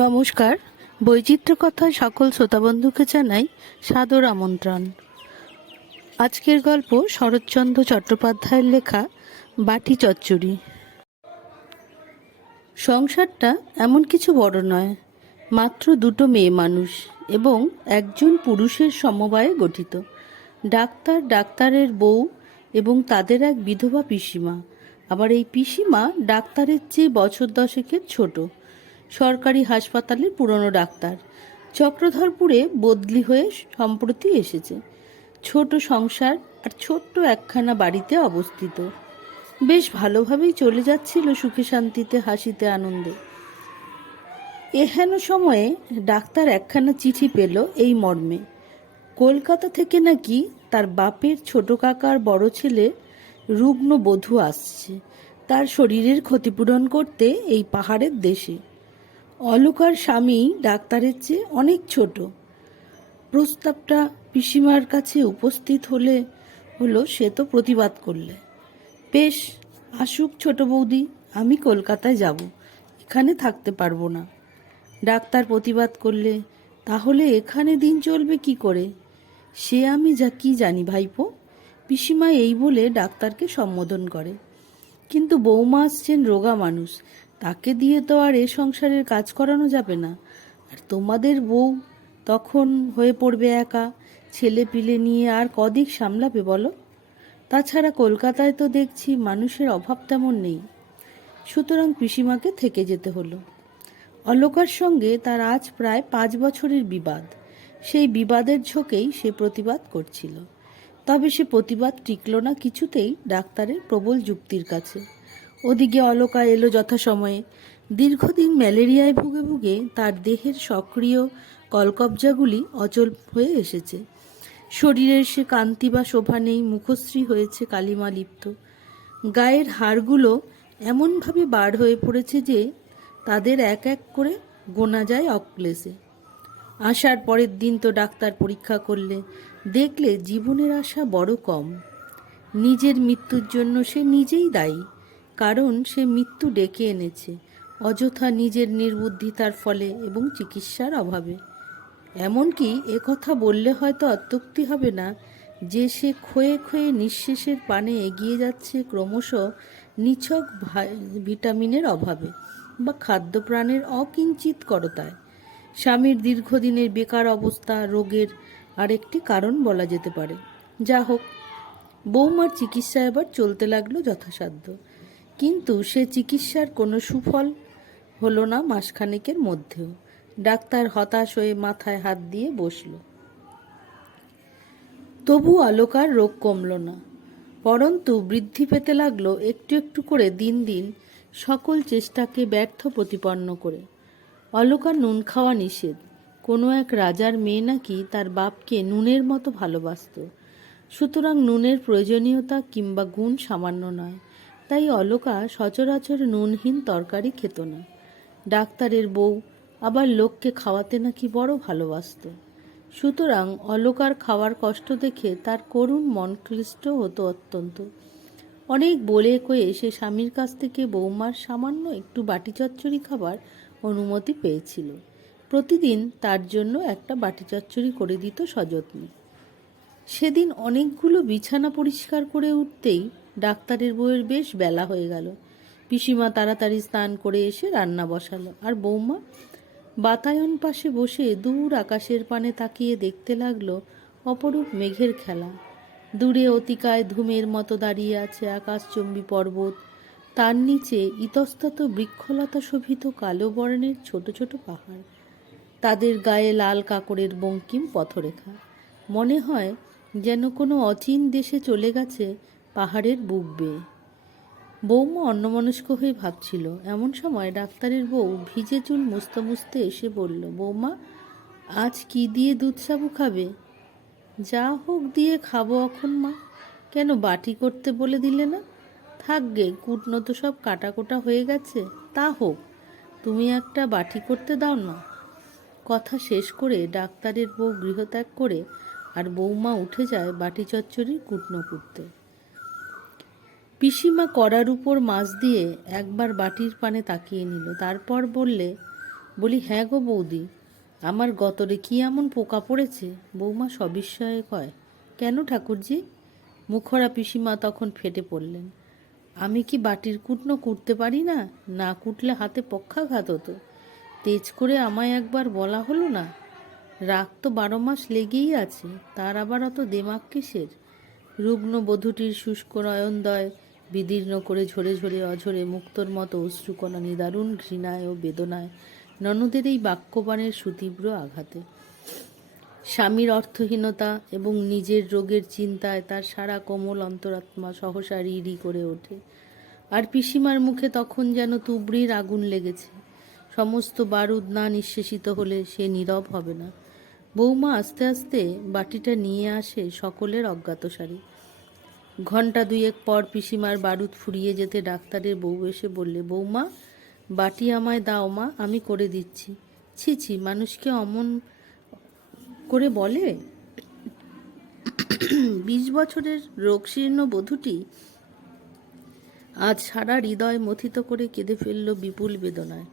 নমস্কার। বৈচিত্র্য কথায় সকল শ্রোতাবন্ধুকে জানাই সাদর আমন্ত্রণ। আজকের গল্প শরৎচন্দ্র চট্টোপাধ্যায়ের লেখা বাটি চচ্চড়ি। সংসারটা এমন কিছু বড় নয়, মাত্র দুটো মেয়ে মানুষ এবং একজন পুরুষের সমবায়ে গঠিত। ডাক্তার, ডাক্তারের বউ এবং তাদের এক বিধবা পিসিমা। আবার এই পিসিমা ডাক্তারের চেয়ে বছর দশেকের ছোট, সরকারি হাসপাতালের পুরনো ডাক্তার। চক্রধরপুরে বদলি হয়ে সম্প্রতি এসেছে। ছোট সংসার আর ছোট্ট একখানা বাড়িতে অবস্থিত। বেশ ভালোভাবেই চলে যাচ্ছিল, সুখে শান্তিতে, হাসিতে আনন্দে। এহেন সময়ে ডাক্তার একখানা চিঠি পেল এই মর্মে: কলকাতা থেকে নাকি তার বাপের ছোট কাকার বড় ছেলে রুগ্ন বধূ আসছে তার শরীরের ক্ষতিপূরণ করতে এই পাহাড়ের দেশে। অলকার স্বামী ডাক্তারের চেয়ে অনেক ছোট। প্রস্তাবটা পিসিমার কাছে উপস্থিত হলো সে তো প্রতিবাদ করলে, বেশ আসুক ছোট বৌদি, আমি কলকাতায় যাব, এখানে থাকতে পারবো না। ডাক্তার প্রতিবাদ করলে, তাহলে এখানে দিন চলবে কি করে? সে আমি কি জানি ভাইপো। পিসিমা এই বলে ডাক্তারকে সম্বোধন করে। কিন্তু বৌমা আসছেন রোগা মানুষ, তাকে দিয়ে তো আর এ সংসারের কাজ করানো যাবে না। আর তোমাদের বউ তখন হয়ে পড়বে একা, ছেলে পিলে নিয়ে আর কদিক সামলাবে বলো? তাছাড়া কলকাতায় তো দেখছি মানুষের অভাব তেমন নেই। সুতরাং পিসিমাকে থেকে যেতে হলো। অলকার সঙ্গে তার আজ প্রায় 5 বছরের বিবাদ। সেই বিবাদের ঝোঁকেই সে প্রতিবাদ করছিল। তবে সে প্রতিবাদ টিকল না কিছুতেই ডাক্তারের প্রবল যুক্তির কাছে। ওদিকে অলকা এলো যথাসময়ে। দীর্ঘদিন ম্যালেরিয়ায় ভুগে ভুগে তার দেহের সক্রিয় কলকবজাগুলি অচল হয়ে এসেছে। শরীরের সে কান্তি বা শোভা নেই, মুখশ্রী হয়েছে কালিমা লিপ্ত। গায়ের হাড়গুলো এমনভাবে বার হয়ে পড়েছে যে তাদের এক এক করে গোনা যায় অক্লেশে। আসার পরের দিন তো ডাক্তার পরীক্ষা করলে, দেখলে জীবনের আশা বড় কম। নিজের মৃত্যুর জন্য সে নিজেই দায়ী, কারণ সে মৃত্যু ডেকে এনেছে অযথা নিজের নির্বুদ্ধিতার ফলে এবং চিকিৎসার অভাবে। এমনকি কথা বললে হয়তো অত্যুক্তি হবে না যে সে ক্ষয়ে ক্ষয়ে নিঃশেষের পানে এগিয়ে যাচ্ছে ক্রমশ নিছক ভিটামিনের অভাবে বা খাদ্যপ্রাণের অকিঞ্চিতকরতায়। স্বামীর দীর্ঘদিনের বেকার অবস্থা রোগের আরেকটি কারণ বলা যেতে পারে। যা হোক, বৌমার চিকিৎসা এবার চলতে লাগলো যথাসাধ্য, কিন্তু সে চিকিৎসার কোনো সুফল হলো না মাসখানেকের মধ্যেও। ডাক্তার হতাশ হয়ে মাথায় হাত দিয়ে বসল। তবু অলকার রোগ কমল না, পরন্তু বৃদ্ধি পেতে লাগলো একটু একটু করে, দিন দিন সকল চেষ্টাকে ব্যর্থ প্রতিপন্ন করে। অলকার নুন খাওয়া নিষেধ। কোনো এক রাজার মেয়ে নাকি তার বাপকে নুনের মতো ভালোবাসত। সুতরাং নুনের প্রয়োজনীয়তা কিংবা গুণ সামান্য নয়। তাই অলকা সচরাচর নুনহীন তরকারি খেত না। ডাক্তারের বউ আবার লোককে খাওয়াতে নাকি বড় ভালোবাসত। সুতরাং অলকার খাওয়ার কষ্ট দেখে তার করুণ মন ক্লিষ্ট হতো অত্যন্ত। অনেক বলে কয়ে সে স্বামীর কাছ থেকে বৌমার সামান্য একটু বাটি চচ্চড়ি খাবার অনুমতি পেয়েছিল। প্রতিদিন তার জন্য একটা বাটি চচ্চড়ি করে দিত সযত্নে। সেদিন অনেকগুলো বিছানা পরিষ্কার করে উঠতেই ডাক্তারের বউয়ের বেশ বেলা হয়ে গেল। পিসিমা তাড়াতাড়ি স্নান করে এসে রান্না বসালো, আর বৌমা বাতায়ন পাশে বসে দূর আকাশের পানে তাকিয়ে দেখতে লাগলো অপরূপ মেঘের খেলা। দূরে অতিকায় ধূমের মতো দাঁড়িয়ে আছে আকাশচুম্বী পর্বত, তার নিচে ইতস্তত বৃক্ষলতা শোভিত কালো বর্ণের ছোট ছোট পাহাড়, তাদের গায়ে লাল কাকড়ের বঙ্কিম পথরেখা। মনে হয় যেন কোনো অচিন দেশে চলে গেছে পাহাড়ের বুক বেয়ে। বৌমা অন্যমনস্ক হয়ে ভাবছিল। এমন সময় ডাক্তারের বউ ভিজে চুল মুছতে মুছতে এসে বলল, বৌমা, আজ কি দিয়ে দুধ সাবু খাবে? যা হোক দিয়ে খাবো এখন মা। কেন বাটি করতে বলে দিলে না? থাকগে, কুটনো তো সব কাটাকোটা হয়ে গেছে, তা হোক, তুমি একটা বাটি করতে দাও না। কথা শেষ করে ডাক্তারের বউ গৃহত্যাগ করে আর বৌমা উঠে যায় বাটি চচ্চড়ির কুটনো কুটতে। পিসিমা কড়ার উপর মাছ দিয়ে একবার বাটির পানে তাকিয়ে নিল, তারপর বললে, বলি, হ্যাঁ গো বৌদি, আমার গতরে কি এমন পোকা পড়েছে? বৌমা সবিস্ময়ে কয়, কেন ঠাকুরজি? মুখরা পিসিমা তখন ফেটে পড়লেন। আমি কি বাটির কুটনো কুটতে পারি না? না কুটলে হাতে পক্ষাঘাত হতো। তেজ করে আমায় একবার বলা হলো না? রাগ তো 12 মাস লেগেই আছে, তার আবার অত দেমাক কিসের? রুগ্ন বধূটির শুষ্ক নয়নদ্বয় বিদীর্ণ করে ঝরে ঝরে অঝরে মুক্তোর মতো অশ্রুকণা নিদারুণ ঘৃণায় ও বেদনায়, ননদের এই বাক্যবাণের সুতীব্র আঘাতে। স্বামীর অর্থহীনতা এবং নিজের রোগের চিন্তায় তার সারা কোমল অন্তরাত্মা সহসা রি করে ওঠে। আর পিসিমার মুখে তখন যেন তুবড়ির আগুন লেগেছে। সমস্ত বারুদ না নিঃশেষিত হলে সে নীরব হবে না। বৌমা আস্তে আস্তে বাটিটা নিয়ে আসে সকলের অজ্ঞাতসারে। ঘণ্টা 2 পর পিসিমার বারুদ ফুরিয়ে যেতে ডাক্তারের বউ এসে বললে, বৌমা, বাটি আমায় দাও মা, আমি করে দিচ্ছি। ছি ছি, মানুষকে অমন করে বলে? 20 বছরের রোগশীর্ণ বধূটি আজ সারা হৃদয় মথিত করে কেঁদে ফেলল বিপুল বেদনায়।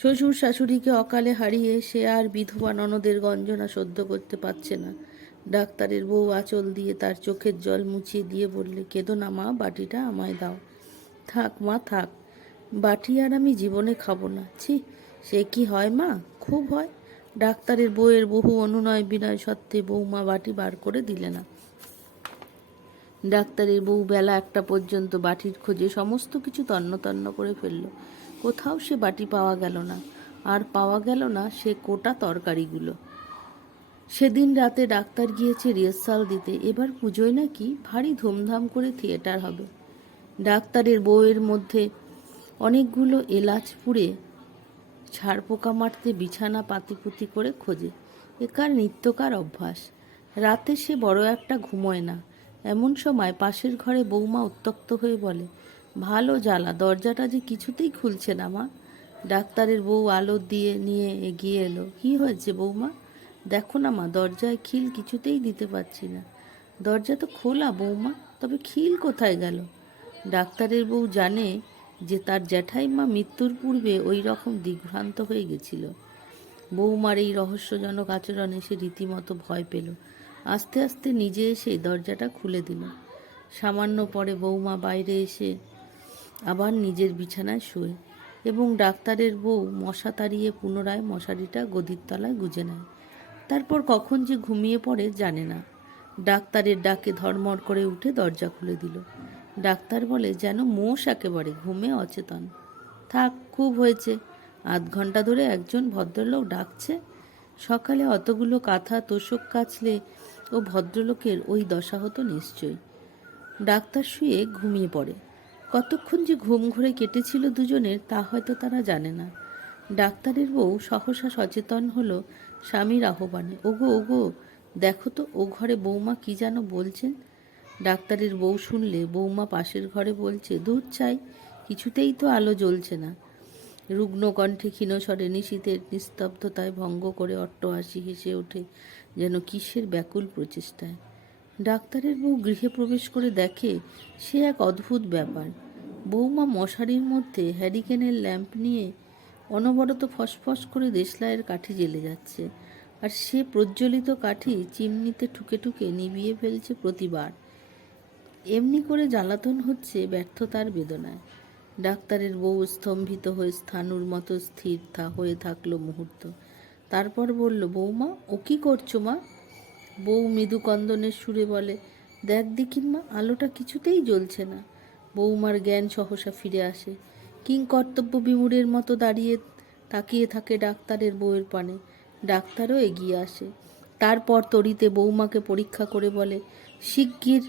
শ্বশুর শাশুড়িকে অকালে হারিয়ে সে আর বিধবা ননদের গঞ্জনা সহ্য করতে পারছে না। ডাক্তারের বউ আঁচল দিয়ে তার চোখের জল মুছিয়ে দিয়ে বললে, কেঁদো না মা, বাটিটা আমায় দাও। থাক মা থাক, বাটি আর আমি জীবনে খাবো না। ছি, সে কি হয় মা? খুব হয়। ডাক্তারের বউয়ের বহু অনুনয় বিনয় সত্ত্বে বৌমা বাটি বার করে দিলে না। ডাক্তারের বউ বেলা 1টা পর্যন্ত বাটির খোঁজে সমস্ত কিছু তন্ন তন্ন করে ফেলল। কোথাও সে বাটি পাওয়া গেল না। আর পাওয়া গেল না সে কোটা তরকারিগুলো। সেদিন রাতে ডাক্তার গিয়েছে রিহার্সাল দিতে। এবার পুজোয় নাকি ভারী ধুমধাম করে থিয়েটার হবে। ডাক্তারের বউয়ের মধ্যে অনেকগুলো এলাচ পুড়ে ছাড় পোকা মারতে বিছানা পাতিপুতি করে খোঁজে। একার নিত্যকার অভ্যাস। রাতে সে বড় একটা ঘুমোয় না। এমন সময় পাশের ঘরে বৌমা উত্তক্ত হয়ে বলে, ভালো জ্বালা, দরজাটা যে কিছুতেই খুলছে না মা। ডাক্তারের বউ আলো দিয়ে নিয়ে এগিয়ে এলো। কি হয়েছে বৌমা? দেখো না মা, দরজায় খিল কিছুতেই দিতে পারছি না। দরজা তো খোলা বৌমা, তবে খিল কোথায় গেল? ডাক্তারের বউ জানে যে তার জ্যাঠাইমা মৃত্যুর পূর্বে ওই রকম দিগ্ভ্রান্ত হয়ে গেছিল। বৌমার এই রহস্যজনক আচরণে সে রীতিমতো ভয় পেল। আস্তে আস্তে নিজে এসে দরজাটা খুলে দিল। সামান্য পরে বৌমা বাইরে এসে আবার নিজের বিছানায় শোয় এবং ডাক্তারের বউ মশা তাড়িয়ে পুনরায় মশারিটা গদির তলায় গুজে নেয়। তারপর কখন যে ঘুমিয়ে পড়ে জানে না। ডাক্তারের ডাকে ধড়মড় করে উঠে দরজা খুলে দিল। ডাক্তার বলে, যেন মোষ একেবারে, ঘুমে অচেতন। থাক, খুব হয়েছে। 8 ঘন্টা ধরে একজন ভদ্রলোক ডাকছে। সকালে অতগুলো কাঁথা তোষক কাচলে ও ভদ্রলোকের ওই দশা হতো নিশ্চয়ই। ডাক্তার শুয়ে ঘুমিয়ে পড়ে। কতক্ষণ যে ঘুম ঘরে কেটেছিল দুজনের তা হয়তো তারা জানে না। ডাক্তারের বউ সহসা সচেতন হলো স্বামীর আহ্বানে। ওগো ওগো, দেখো তো, ও ঘরে বৌমা কি যেন বলছেন। ডাক্তারের বউ শুনলে বৌমা পাশের ঘরে বলছে, দুধ চাই, কিছুতেই তো আলো জ্বলছে না। রুগ্ন কণ্ঠে ক্ষীণস্বরে নিশীথের নিস্তব্ধতায় ভঙ্গ করে অট্টহাসি হেসে ওঠে, যেন কিসের ব্যাকুল প্রচেষ্টায়। ডাক্তারের বউ গৃহে প্রবেশ করে দেখে সে এক অদ্ভুত ব্যাপার। বৌমা মশারির মধ্যে হ্যারিকেনের ল্যাম্প নিয়ে অনবরত ফসফস করে দেশলাইয়ের কাঠি জ্বেলে যাচ্ছে, আর সে প্রজ্বলিত কাঠি চিমনিতে ঠুকে ঠুকে নিভিয়ে ফেলছে প্রতিবার। এমনি করে জ্বালাতন হচ্ছে ব্যর্থতার বেদনায়। ডাক্তারের বউ স্তম্ভিত হয়ে স্থাণুর মতো স্থির হয়ে থাকলো মুহূর্ত। তারপর বলল, বৌমা, ও কি করছো মা? বউ মৃদু কন্দনের সুরে বলে, দেখ দেখিন মা, আলোটা কিছুতেই জ্বলছে না। বৌমার জ্ঞান সহসা ফিরে আসে। কিংকর্তব্য বিমূঢ়ের মতো দাঁড়িয়ে তাকিয়ে থাকে ডাক্তারের বউয়ের পানে। ডাক্তারও এগিয়ে আসে। তারপর তড়িতে বৌমাকে পরীক্ষা করে বলে, শিগগির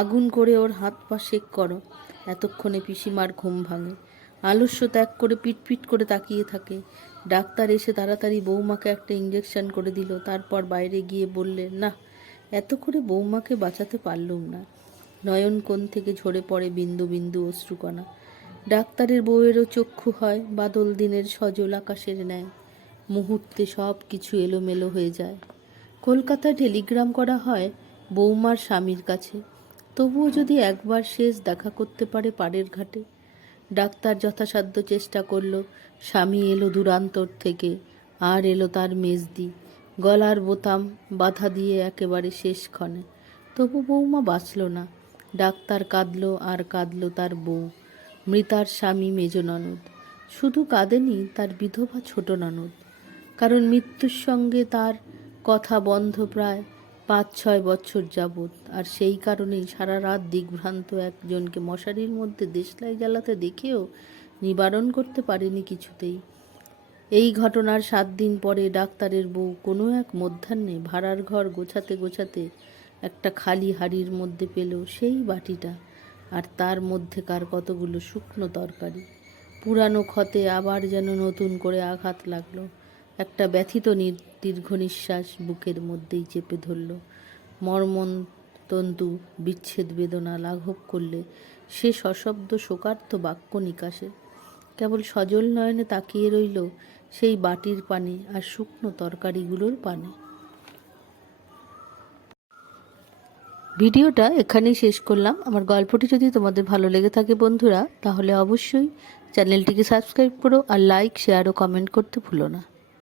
আগুন করে ওর হাত পা সেঁক করো। এতক্ষণে পিসিমার ঘুম ভাঙে। আলস্য ত্যাগ করে পিটপিট করে তাকিয়ে থাকে। ডাক্তার এসে তাড়াতাড়ি বৌমাকে একটা ইঞ্জেকশন করে দিল। তারপর বাইরে গিয়ে বললে, না, এত করে বৌমাকে বাঁচাতে পারলুম না। নয়ন কোণ থেকে ঝরে পড়ে বিন্দু বিন্দু অশ্রুকণা। ডাক্তারের বউয়েরও চক্ষু হয় বাদল দিনের সজল আকাশের ন্যায়। মুহূর্তে সব কিছু এলোমেলো হয়ে যায়। কলকাতায় টেলিগ্রাম করা হয় বৌমার স্বামীর কাছে, তবুও যদি একবার শেষ দেখা করতে পারে পাড়ের ঘাটে। ডাক্তার যথাসাধ্য চেষ্টা করলো। স্বামী এলো দূরান্তর থেকে, আর এলো তার মেজদি, গলার বোতাম বাধা দিয়ে একেবারে শেষক্ষণে। তবু বৌমা বাঁচল না। ডাক্তার কাঁদলো আর কাঁদলো তার বউ, মৃতার স্বামী মেজ ননদ। শুধু কাঁদেনি তার বিধবা ছোট ননদ, কারণ মৃত্যুর সঙ্গে তার কথা বন্ধ প্রায় 5-6 বছর যাবৎ। আর সেই কারণেই সারা রাত দিগ্ভ্রান্ত একজনকে মশারির মধ্যে দেশলাই জ্বালাতে দেখেও নিবারণ করতে পারেনি কিছুতেই। এই ঘটনার 7 দিন পরে ডাক্তারের বউ কোনো এক মধ্যাহ্নে ভাড়ার ঘর গোছাতে গোছাতে একটা খালি হাঁড়ির মধ্যে পেল সেই বাটিটা, আর তার মধ্যেকার কতগুলো শুকনো তরকারি। পুরানো ক্ষতে আবার যেন নতুন করে আঘাত লাগলো। একটা ব্যথিত দীর্ঘ নিঃশ্বাস বুকের মধ্যেই চেপে ধরল। মর্মন্তন্তু বিচ্ছেদ বেদনা লাঘব করলে সে সশব্দ শোকার্ত বাক্য নিকাশে। কেবল সজল নয়নে তাকিয়ে রইল সেই বাটির পানে আর শুকনো তরকারিগুলোর পানে। ভিডিওটা এখানেই শেষ করলাম। আমার গল্পটি যদি তোমাদের ভালো লেগে থাকে বন্ধুরা, তাহলে অবশ্যই চ্যানেলটিকে সাবস্ক্রাইব করো আর লাইক, শেয়ার ও কমেন্ট করতে ভুলো না।